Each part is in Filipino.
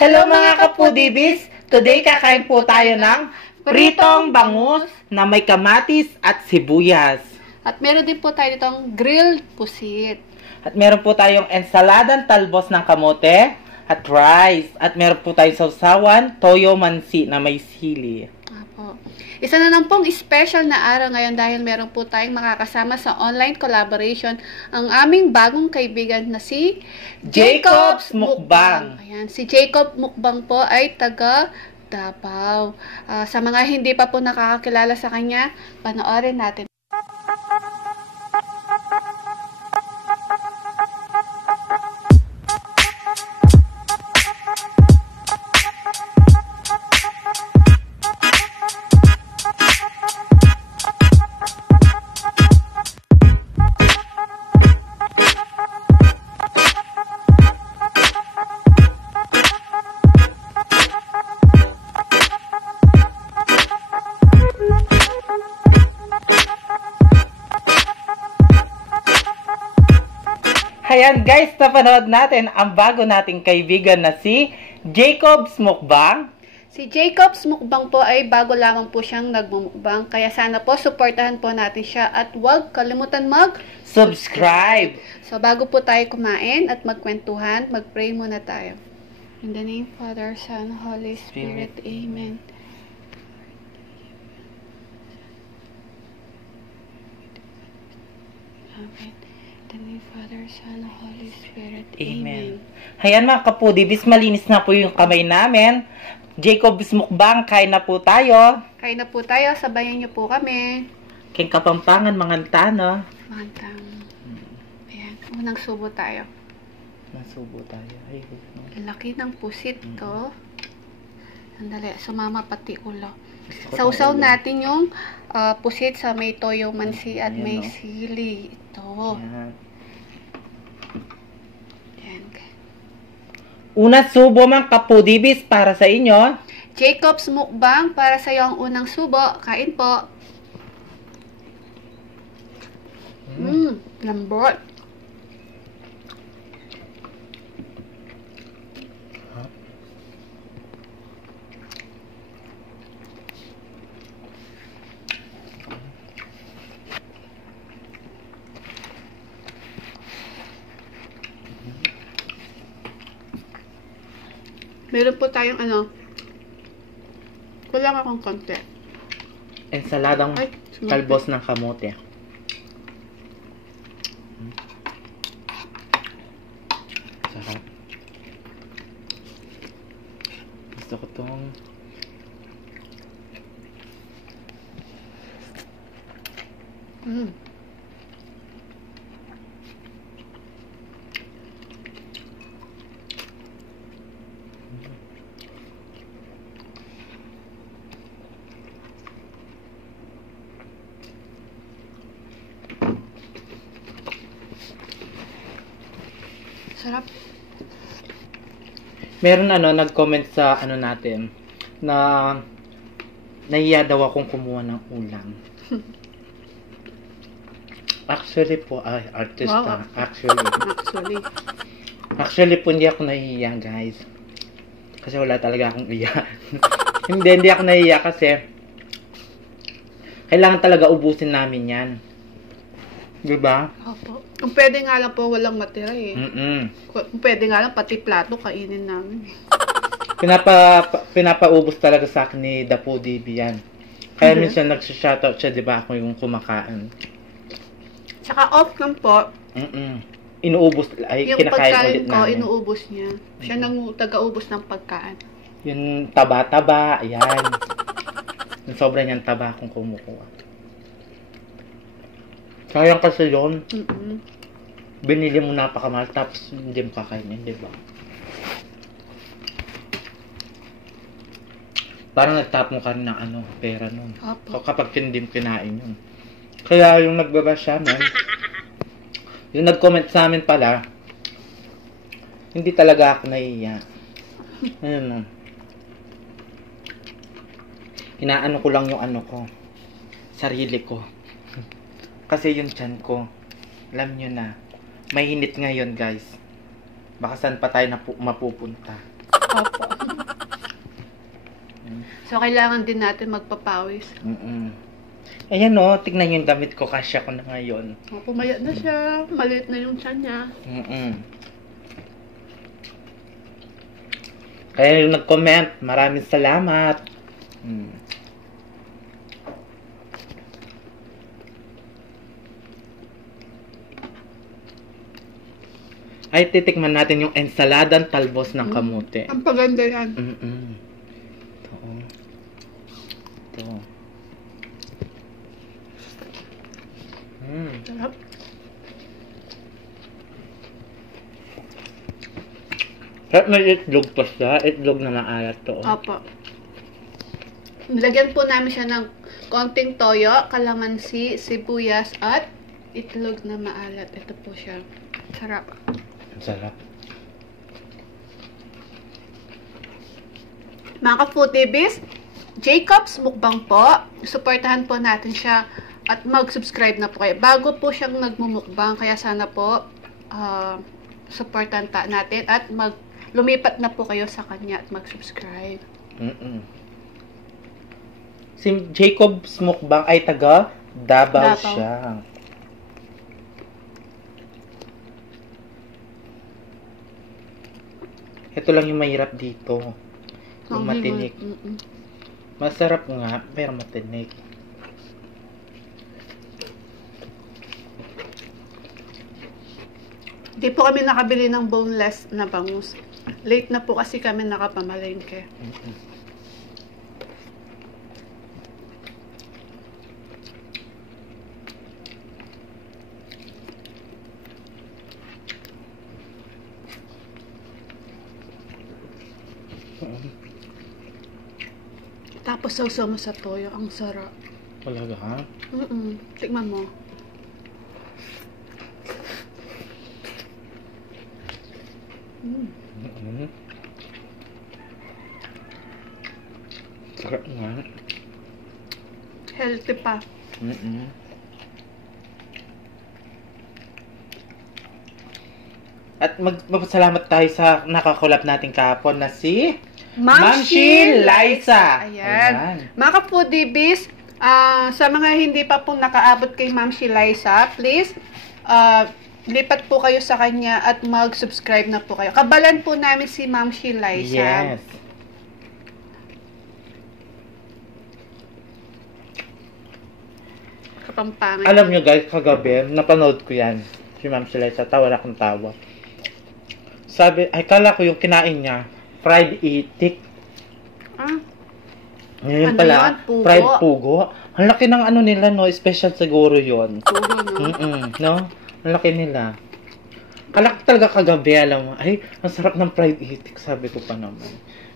Hello mga kapudibis! Today kakain po tayo ng pritong bangus na may kamatis at sibuyas. At meron din po tayo ditong grilled pusit. At meron po tayong ensaladang talbos ng kamote at rice. At meron po tayong sausawan, toyo mansi na may sili. Apo. Isa na lang pong special na araw ngayon dahil meron po tayong makakasama sa online collaboration ang aming bagong kaibigan na si Jacob's Mukbang. Ayan, si Jacob Mukbang po ay taga Davao. Sa mga hindi pa po nakakakilala sa kanya, panoorin natin. Ayan guys, napanood natin ang bago nating kaibigan na si Jacob's Mukbang. Si Jacob's Mukbang po ay bago lamang po siyang nagmumukbang. Kaya sana po supportahan po natin siya at huwag kalimutan Subscribe! So bago po tayo kumain at magkwentuhan, mag-pray muna tayo. In the name of Father, Son, Holy Spirit. Amen. Amen. In the name of Father, Son, Holy Spirit. Amen. Ayan mga kapudibis, malinis na po yung kamay namin. Jacob's Mukbang, kain na po tayo. Kain na po tayo, sabayan niyo po kami. King Kapampangan, Mangantano. Mantang. Ayan, unang subo tayo. Nasubo tayo. Ay, Laki ng pusit to. Sandali, sumama pati ulo. gusto ko Sausaw tong ulo. natin yung pusit sa may toyo mansi at Ayan, may no? sili. Ito. Ayan. Ayan. Una subo mga kapudibis para sa inyo. Jacob's Mukbang, para sa iyo ang unang subo. Kain po. Lambot. Meron po tayong kulang akong konti. Ensaladang Ay, talbos ng kamote. Sarap. Gusto ko tong Mm. Sarap. meron nag-comment sa natin na nahiya daw akong kumuha ng ulam. Actually po, artista. Wow. Actually po hindi ako nahihiya guys. Kasi wala talaga akong iya. hindi ako nahihiya kasi kailangan talaga ubusin namin yan. Diba? Opo. Kung pwede nga lang po walang matira eh. Kung pwede nga lang pati plato kainin namin. Pinapaubos talaga sa akin ni Dapo DB yan. Kaya minsan nagsha-shoutout siya, diba ako yung kumakain. Tsaka off lang po. Inuubos, ay Yung kinakain pagkain ulit ko, namin. inuubos niya. Siya nang taga-ubos ng pagkain. Yung taba-taba, yan. Yung sobra niyang taba kung kumukuha. Sayang kasi yun. Binili mo napakamahal tapos hindi mo kakainin, di ba? Parang nagtapon ka rin ng pera nun. Opo. Kapag hindi mo kinain yun. Kaya yung nagbabas sa amin, yung nag-comment sa amin pala, hindi talaga ako nahihiya. Ayun. Inaano ko lang yung sarili ko. Kasi yung tiyan ko, alam nyo na, may hinit ngayon guys. Baka saan pa tayo mapupunta. Opo. So, kailangan din natin magpapawis. Ayan o, tignan yung damit ko, kasya ko na ngayon. Pumayat na siya. Maliit na yung tiyan niya. Kaya yung nag-comment, maraming salamat. Ay, titikman natin yung ensaladang talbos ng kamote. Ang paganda yan. Ito. Ito. Sarap. At may itlog pa siya. Itlog na maalat to. Opo. Nilagyan po namin siya ng konting toyo, kalamansi, sibuyas, at itlog na maalat. Ito po siya. Sarap. Sarap. Mga ka-foodies, Jacob's Mukbang po. Supportahan po natin siya at mag-subscribe na po kayo. Bago po siyang nagmumukbang, kaya sana po supportahan natin at lumipat na po kayo sa kanya at mag-subscribe. Si Jacob's Mukbang ay taga Davao siya. Ito lang yung mahirap dito. Yung matinik. Masarap nga, pero matinik. Di po kami nakabili ng boneless na bangus. Late na po kasi kami nakapamalengke. Tapos sausaw mo sa toyo. Ang sarap. Talaga ha? Tikman mo. Sarap nga. Healthy pa. At magpasalamat tayo sa nakakulap natin kahapon na si Ma'am Shi Liza. Ayan. Mga ka-foodies, sa mga hindi pa po nakaabot kay Ma'am Shi Liza, please, lipat po kayo sa kanya at mag-subscribe na po kayo. Kabalan po namin si Ma'am Shi Liza. Yes. Kapampangan. Alam nyo guys, kagabi, napanood ko yan. Si Ma'am Shi Liza, tawa na akong tawa. Sabi, ay kala ko yung kinain niya, fried itik. Ngayon Ano pala, yun? Pugo? fried pugo. Ang laki ng ano nila, no? Special siguro yon. Pugo, no? No? Ang laki nila. Kala ko talaga kagabi, alam mo, ay, ang sarap ng fried itik, sabi ko pa naman.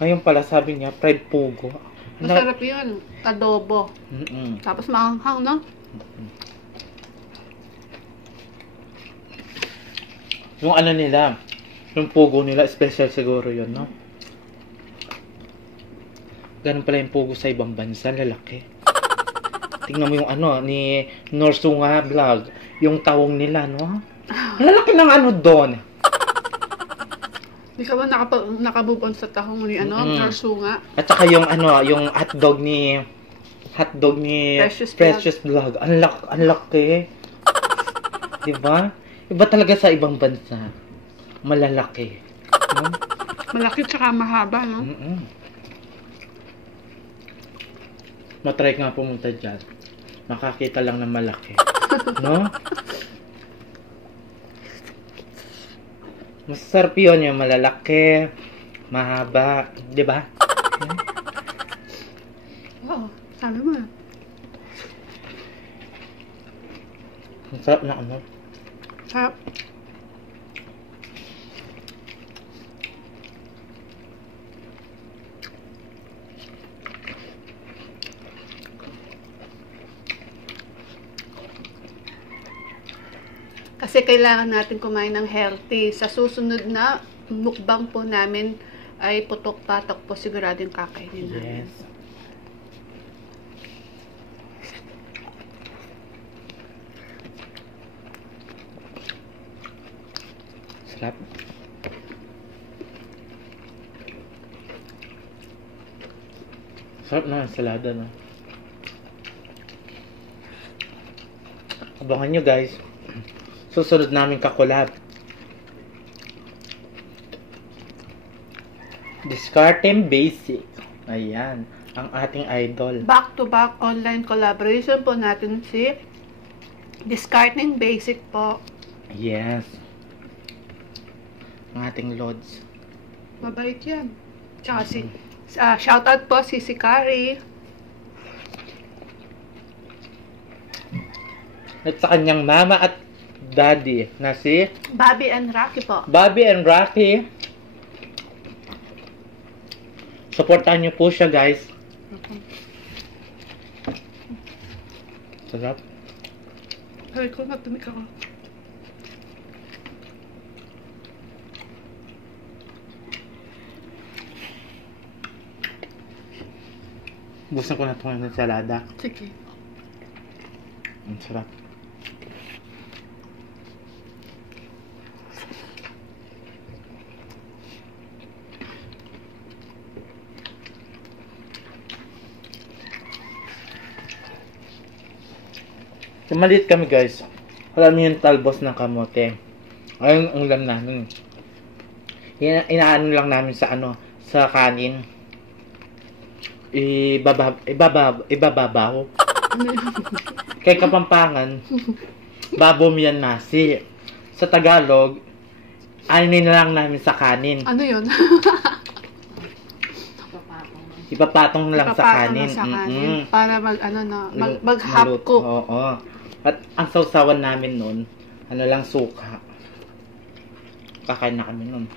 Ngayon pala, sabi niya, fried pugo. Masarap yun. Adobo. Tapos maanghang, no? Yung ano nila, yung pugo nila, special siguro yun, no? Ganun pala yung pugo sa ibang bansa, lalaki. Tingnan mo yung ano, ni Norsunga Vlog, yung tawong nila, no? Lalaki ng ano doon. Di ka ba nakabubon sa tahong ni Norsunga? At saka yung ano, yung hotdog ni Precious Vlog. Ang laki. Diba? Iba talaga sa ibang bansa. Malalaki. No? Malaki tsaka mahaba, no? Matry nga pumunta dyan. Makakita lang ng malaki. No? Masarap yun yung malalaki, mahaba, di ba? Oo, sabi mo. Ang sarap na ano. Sarap. Kasi kailangan natin kumain ng healthy. Sa susunod na mukbang po namin ay putok-patok po siguradong kakainin namin. Yes. Sarap. Sarap na ensalada na. Abangan nyo guys. Susunod namin kakulab. Discarding Basic. Ayan. Ang ating idol. Back-to-back online collaboration po natin si Discarding Basic po. Yes. Ang ating Lods. Mabait yan. Tsaka shoutout po si Kari. At sa kanyang mama at daddy na si Bobby and Rocky po. Bobby and Rocky. Supportahan niyo po siya guys. Sarap. Ay ko, natumik ako. Busan ko na itong ensalada. Sige. Ang sarap. Maliit kami guys. Alam niyo yung talbos ng kamote. Ayun ang ulam namin. Inaano lang namin sa sa kanin. Ibababaw. Kay Kapampangan, babom yan nasi. Sa Tagalog, anin na lang namin sa kanin. Ano yun? Ipapatong na lang sa kanin. Para mag-half cook. Oo. At ang sausawan namin nun, lang suka. Kakain na kami nun.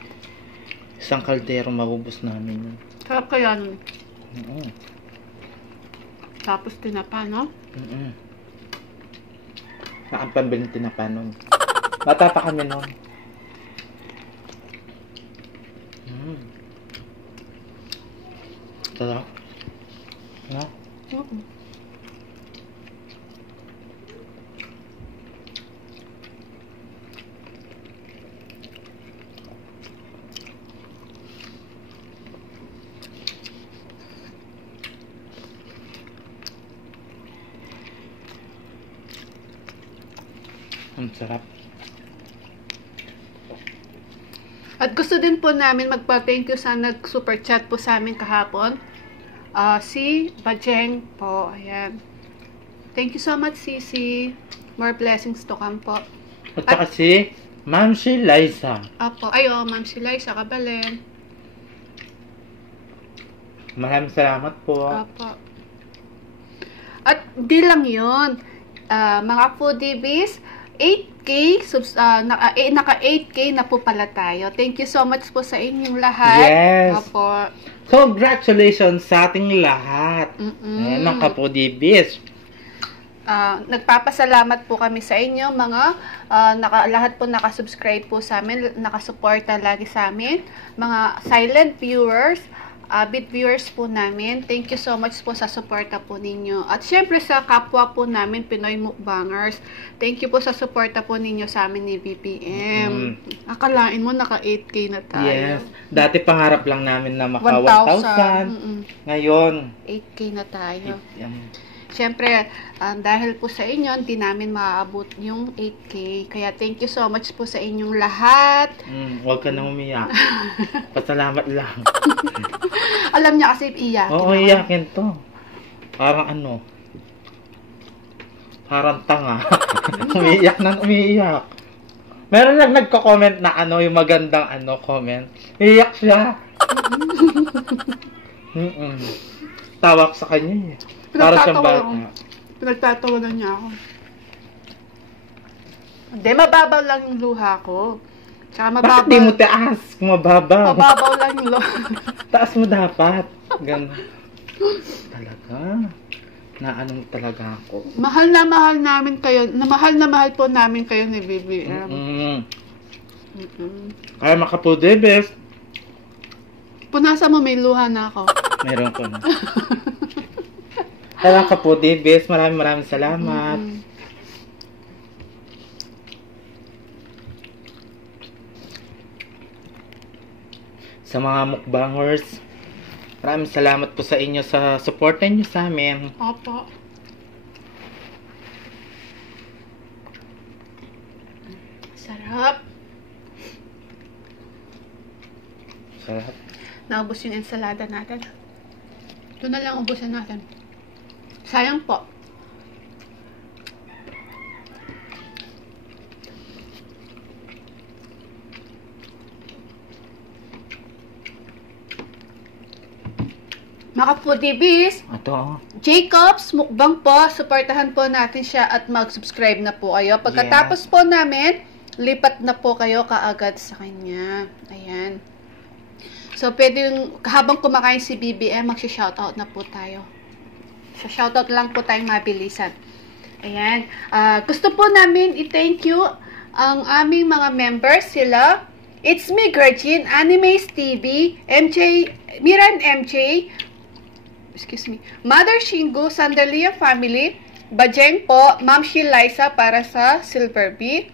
Isang kaldero mabubos namin nun. Sarap kaya nun. Oo. Tapos tinapa, no? Ang pambiling tinapa nun. Bata pa kami nun. Sarap. No? Oo. Ang sarap. At gusto din po namin magpa-thank you sa nag-super chat po sa amin kahapon. Si Bajeng po. Ayan. Thank you so much, Sisi. More blessings to come po. At saka si Ma'am si Liza. Apo. Ay, Ma'am si Liza Kabalen. Maraming salamat po. Apo. At di lang yun. Mga foodiebies, 8K, naka 8K na po pala tayo. Thank you so much po sa inyong lahat. Yes. Apo. Congratulations sa ating lahat. Ayan, mga kapodibis. Nagpapasalamat po kami sa inyo, mga lahat po nakasubscribe po sa amin, nakasuporta lagi sa amin. Mga silent viewers, bit viewers po namin. Thank you so much po sa suporta po ninyo. At syempre sa kapwa po namin, Pinoy Mukbangers. Thank you po sa suporta po ninyo sa amin ni BPM. Akalain mo, naka 8K na tayo. Yes. Dati pangarap lang namin na maka 1,000. Ngayon, 8K na tayo. Yan. Syempre, dahil po sa inyo, hindi namin maaabot yung 8K. Kaya thank you so much po sa inyong lahat. Huwag ka na umiyak. Pasalamat lang. Alam niya kasi iyakin. Oo, iyakin to. Parang parang tanga. Umiiyak na umiiyak. Meron lang nagko-comment na yung magandang comment. Iiyak siya. Tawak sa kanya eh. Para siyang bata. Pinagtatawanan niya ako. Hindi, mababaw lang yung luha ko. Tsaka mababaw. Bakit di mo taas kung mababaw? Mababaw lang yung luha. Taas mo dapat. Ganun. Talaga. Naanong talaga ako. Mahal na mahal namin kayo. Mahal na mahal po namin kayo ni BBM. Kaya makapudibis. Punasan mo, may luha na ako. Meron ko na. Kaya kapudibis, maraming salamat. Sa mga mukbangers, Maraming salamat po sa inyo sa support niyo sa amin. Opo. Sarap. Sarap. Naubos yung ensalada natin. Ito na lang ubusin natin. Sayang po. Mga foodies, Ito. Jacobs Mukbang po, supportahan po natin siya at mag-subscribe na po kayo. Pagkatapos po namin, lipat na po kayo kaagad sa kanya. Ayan. So, pwede yung, habang kumakain si BBM, mag-shoutout na po tayo. So, shoutout lang po tayong mabilisan. Ayan. Gusto po namin i-thank you ang aming mga members, sila. It's me, Gretchen, Animes TV, Miran MJ, excuse me, Mother Shingo, Sandalia Family, Bajeng po, Ma'am Liza para sa Silver Bee,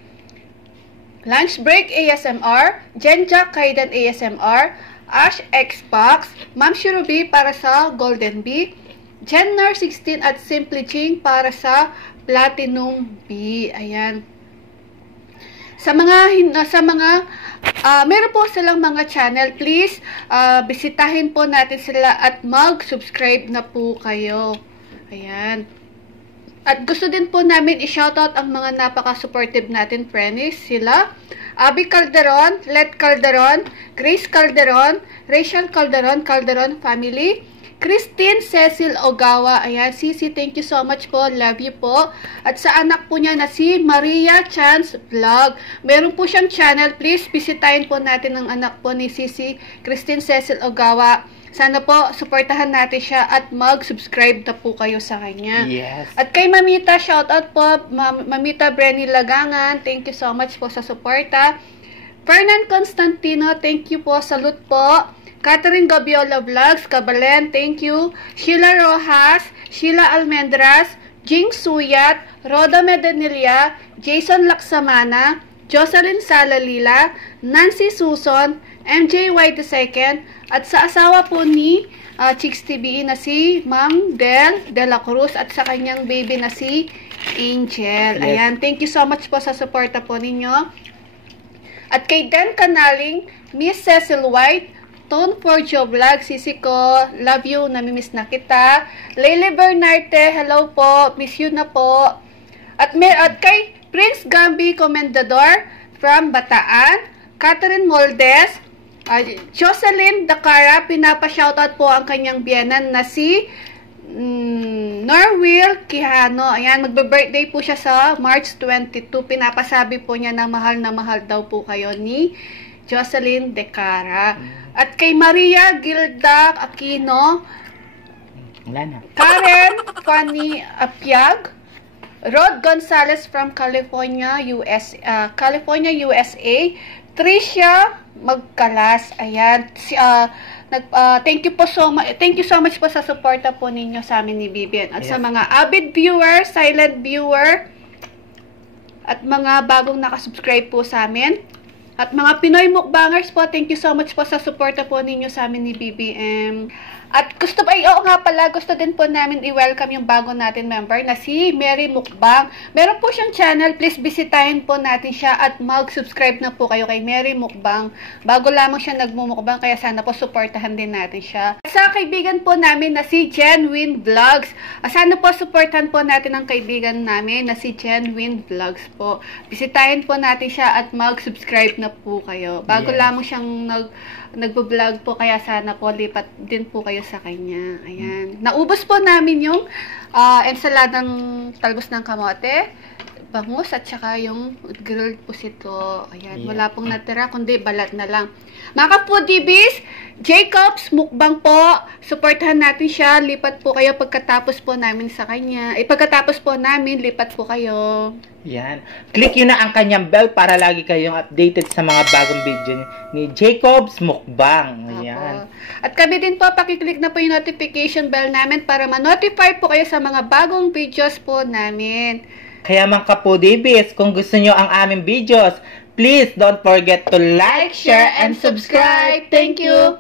Lunch Break ASMR, Jenja Kaidan ASMR, Ash Xbox, Ma'am Ruby para sa Golden Bee, Jenner 16 at Simply Ching para sa Platinum Bee. Ayan. Sa mga meron po silang mga channel, please bisitahin po natin sila at mag-subscribe na po kayo. Ayan. At gusto din po namin i-shoutout ang mga napaka-supportive natin friends, sila Abby Calderon, Let Calderon, Grace Calderon, Rachel Calderon, Calderon Family, Christine Cecil Ogawa. Ayan, Sisi, thank you so much po. Love you po. At sa anak po niya na si Maria Chance Vlog. Meron po siyang channel. Please, bisitahin po natin ang anak po ni Sisi, Christine Cecil Ogawa. Sana po, supportahan natin siya at mag-subscribe na po kayo sa kanya. Yes. At kay Mamita, shoutout po. Mamita Brenny Lagangan. Thank you so much po sa suporta. Fernan Constantino, thank you po. Salute po. Catherine Gabiola Vlogs, Kabalen, thank you. Sheila Rojas, Sheila Almendras, Jing Suyat, Roda Medenilia, Jason Laksamana, Jocelyn Salalila, Nancy Suson, MJY II, at sa asawa po ni Chicks TVE na si Ma'am Del De La Cruz at sa kanyang baby na si Angel. Yes. Ayan, thank you so much po sa suporta po ninyo. At kay Dan Canaling, Miss Cecil White, Tone for Joe Vlog, Sisi ko, love you, namimiss na kita. Lele Bernarte, hello po, miss you na po. At kay Prince Gambi Comendador from Bataan, Catherine Moldes, Jocelyn Dakara, pinapa-shoutout po ang kanyang biyanan na si Norwil Quijano. Ayan, magbe-birthday po siya sa March 22. Pinapasabi po niya na mahal daw po kayo ni Jocelyn Dakara. At kay Maria Gilda Aquino, Wala na. Karen Fanny Apiag, Rod Gonzalez from California, USA, Tricia Magkalas. Ayan. Thank you so much po sa suporta po ninyo sa amin ni Bibian. At sa mga avid viewer, silent viewer, at mga bagong nakasubscribe po sa amin. At mga Pinoy mukbangers po, thank you so much po sa suporta po ninyo sa amin ni BBM. At gusto din po namin i-welcome yung bago natin member na si Mary Mukbang. Meron po siyang channel, please bisitahin po natin siya at mag-subscribe na po kayo kay Mary Mukbang. Bago lamang siya nagmumukbang, kaya sana po suportahan din natin siya. At sa kaibigan po namin na si Genuine Vlogs, sana po suportahan po natin ang kaibigan namin na si Genuine Vlogs po. Bisitahin po natin siya at mag-subscribe na po kayo. Bago lamang siyang nagbo-vlog po, kaya sana po lipat din po kayo sa kanya. Ayan. Naubos po namin yung ensaladang talbos ng kamote, bangus, at saka yung grilled pusito. Ayan. Wala pong natira, kundi balat na lang. Mga foodies, Jacobs Mukbang po. Supportahan natin siya. Lipat po kayo pagkatapos po namin sa kanya. Pagkatapos po namin, lipat po kayo. Yan. Click yun na ang kanyang bell para lagi kayong updated sa mga bagong video ni Jacobs Mukbang. Ayan. At kami din po, pakiclick na po yung notification bell namin para ma-notify po kayo sa mga bagong videos po namin. Kaya mga kapudibis, kung gusto nyo ang aming videos, please don't forget to like, share, and subscribe. Thank you!